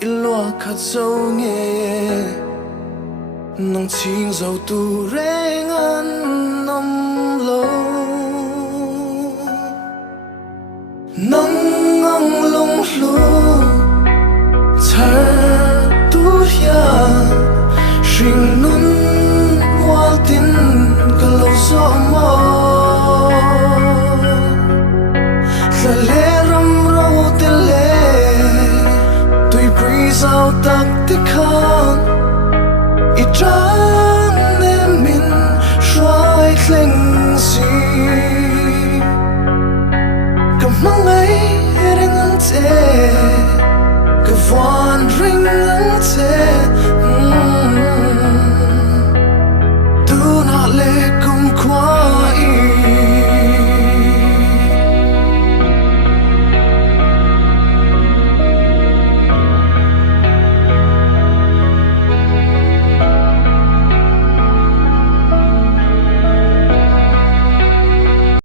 ilua khát sâu nghe nong chinh dầu tu reng ăn nôm lâu nong ngang lung lu thar tu ya sing nun wa tin ka lo so mo la le ram ro te le tui breeze out tak te khan I trăng em min xoay leng si cầm măng ấy reng ăn te cái